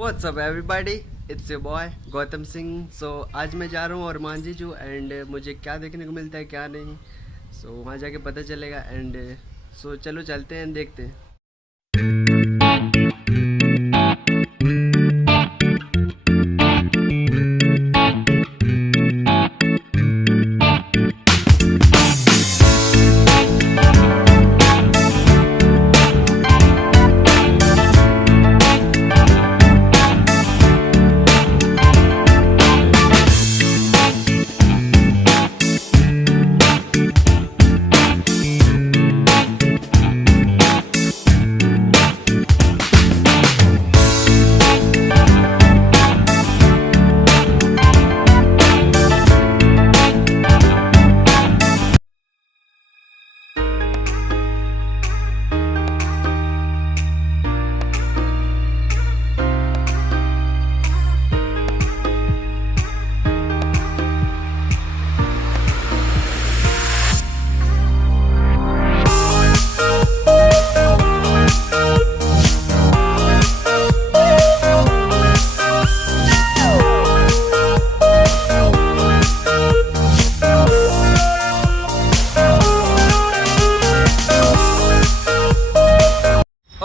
What's up everybody? It's your boy Gautam Singh. So आज मैं जा रहा हूँ ओरमांझी जू एंड मुझे क्या देखने को मिलता है क्या नहीं. So वहाँ जाके पता चलेगा एंड so चलो चलते हैं देखते हैं.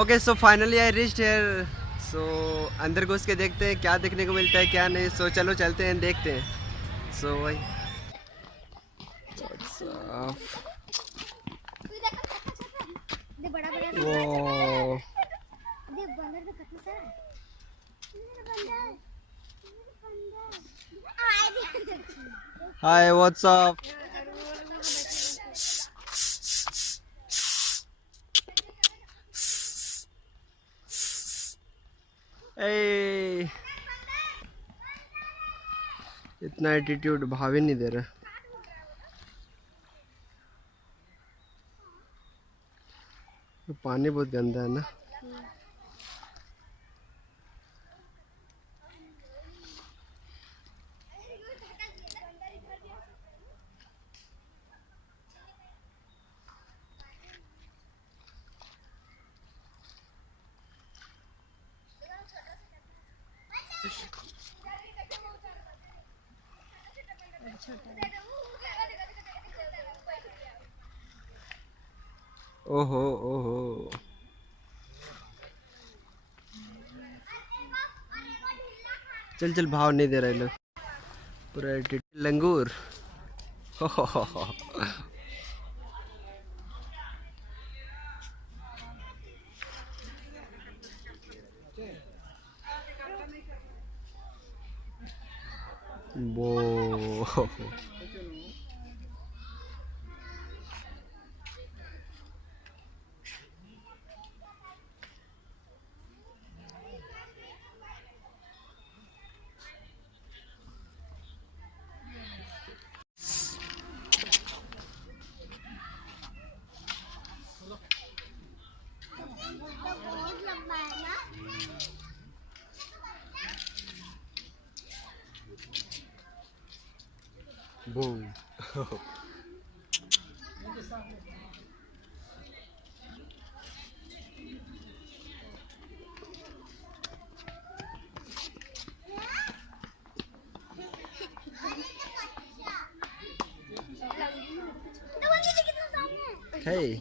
Okay so finally I reached here. So अंदर घुस के देखते हैं क्या देखने को मिलता है क्या नहीं. सो चलो चलते हैं देखते हैं. सो भाई हाय व्हाट्स अप. ए इतना एटीट्यूड भाव ही नहीं दे रहा. पानी बहुत गंदा है ना. ओहो ओहो चल चल भाव नहीं दे रहे लोग. पूरा लंगूर. वो boom. Hey.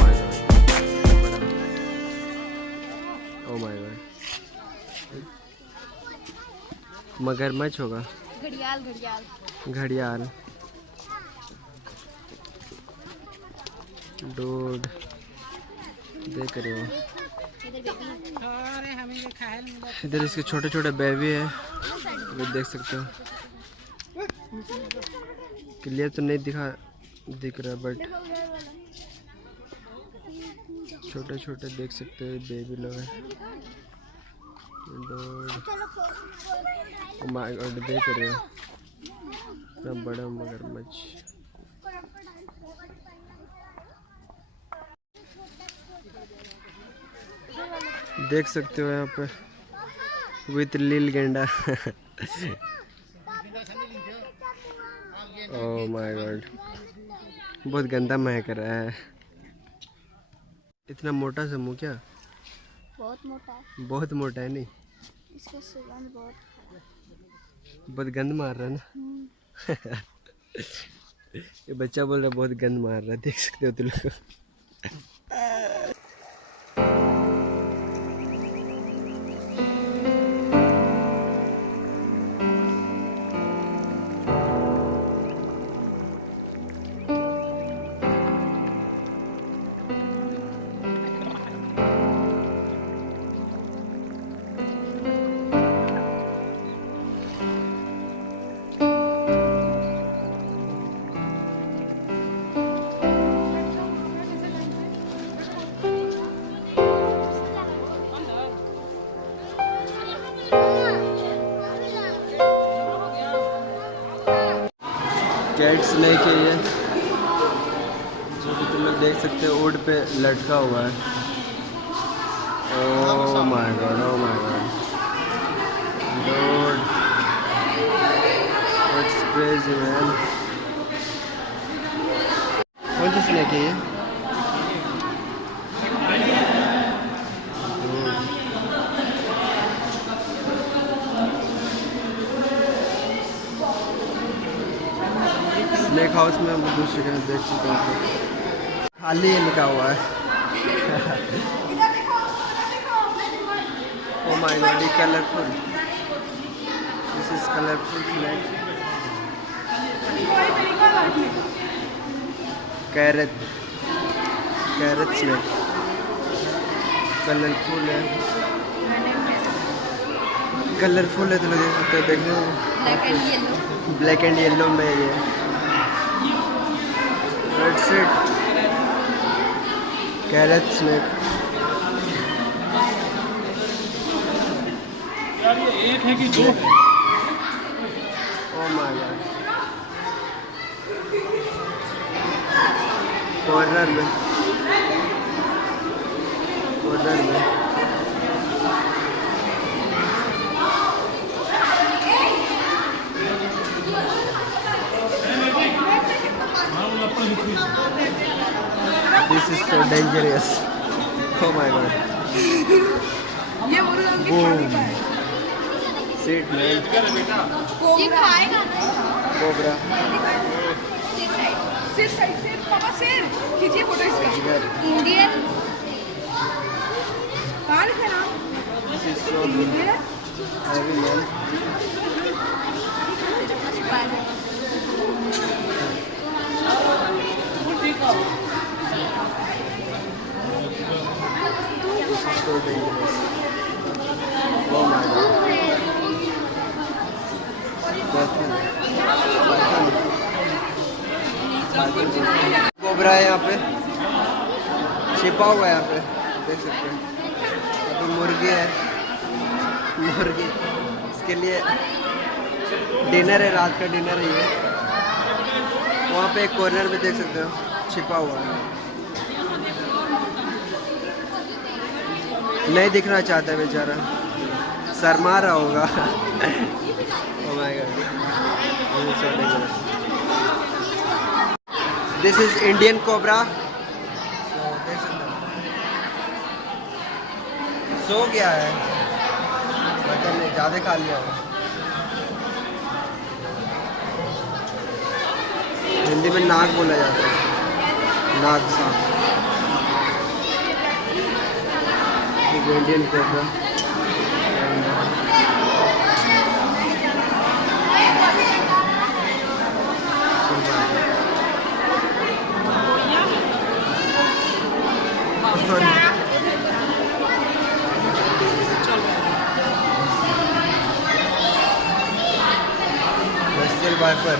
My God, O my God, मगरमच्छ होगा, घड़ियाल घड़ियाल घड़ियाल, डूड देख रहे हो। इधर इसके छोटे छोटे बेबी है, ये देख सकते हो। क्लियर तो नहीं दिख रहा, बट छोटे छोटे देख सकते हो बेबी लोग हैं। ओ माय गॉड, देख रहे हो इतना बड़ा मगरमच्छ। देख सकते हो यहाँ पे विथ लील गेंडा। ओह माय गॉड, बहुत गंदा महक रहा है। इतना मोटा सा मुंह क्या? बहुत मोटा है। बहुत मोटा है नहीं, इसका सुगंध बहुत बहुत गंद मार रहा है ना। ये बच्चा बोल रहा है बहुत गंद मार रहा है, देख सकते हो तुम लोग। कैट स्नेक है ये, जो कि तुम लोग देख सकते हो ऊँट पे लटका हुआ है। Oh my God, oh my God, dude, it's crazy man. कौन सी स्नेक है ये? स्नेक हाउस में हम दूसरे के देख सकते हैं, खाली है लिखा हुआ है। Oh my god, colourful, this is colourful snake. Carrot snake, colourful है, कलरफुल है, तो देख सकते हो, देखने में ब्लैक एंड येलो में ये। That's it, carat snake. यार ये एक है कि दो? ओह माय गॉड, कॉर्नर में This is so dangerous. Oh my god. Boom. Sit man. ये खाएगा नहीं। Cobra. सिर पापा सिर खींचिए फोटो इसका। Tiger. इंडियन काल है ना। This is so big. Heavy man. This is so dangerous. Oh my god. Cobra है यहाँ पे, छिपा हुआ है यहाँ पे, देख सकते हैं। यहाँ पे मुर्गी है, मुर्गी, इसके लिए डिनर है, रात का डिनर है ये। वहाँ पे एक कॉर्नर में देख सकते हो, छिपा हुआ है, नहीं दिखना चाहता बेचारा, शर्मा रहा होगा। Oh my God. This is Indian cobra. सो गया है, पता नहीं, ज़्यादा खा लिया है। हिंदी में नाग बोला जाता है, नाग सांप। Indian cobra. Sorry, Russian viper.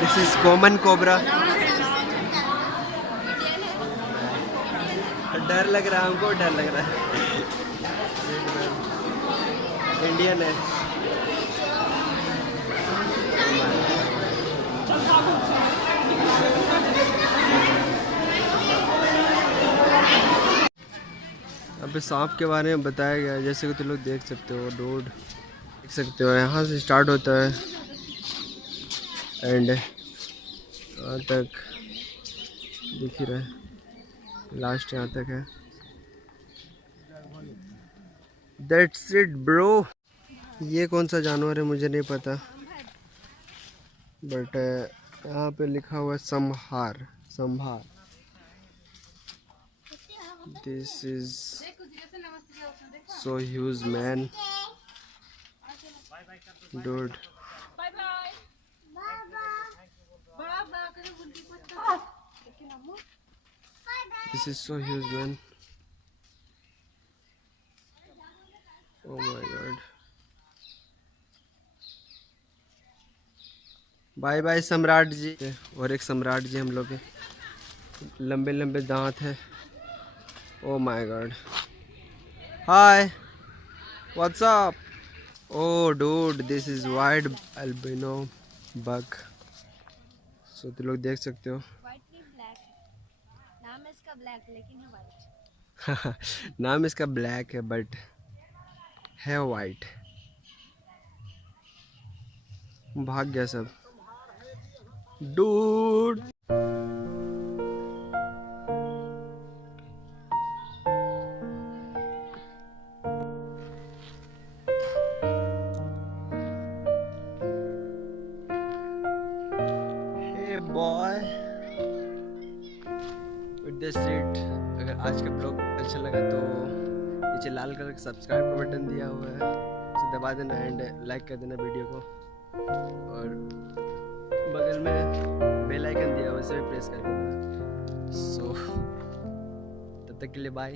This is common cobra. डर लग रहा है हमको, डर लग रहा है। इंडियन है। अभी सांप के बारे में बताया गया है, जैसे कि तुम लोग देख सकते हो। डोड देख सकते हो, यहाँ से स्टार्ट होता है एंड यहाँ तक दिख ही रहा है, लास्ट यहाँ तक है। That's it bro. ये कौन सा जानवर है मुझे नहीं पता, बट यहाँ पे लिखा हुआ है संहार, संभार। This is so huge man, dude. This is so huge man, oh my god. Bye bye Samrat ji. और एक सम्राट जी हम लोग के, लंबे लंबे दांत है। Oh my god. Hi, what's up? Oh dude, this is white albino bug. So तुम लोग देख सकते हो। व्हाइट नहीं, ब्लैक है। नाम है इसका ब्लैक, लेकिन है व्हाइट। नाम इसका ब्लैक है बट है वाइट। भाग गया सब dude. Hey boy with this seat. अगर आज का ब्लॉग अच्छा लगा तो नीचे लाल कलर का सब्सक्राइब का बटन दिया हुआ है, उसे दबा देना एंड लाइक कर देना वीडियो को। और बगल में बेल आइकन दिया हुआ है, उसे भी प्रेस कर देना। सो तब तक के लिए बाय।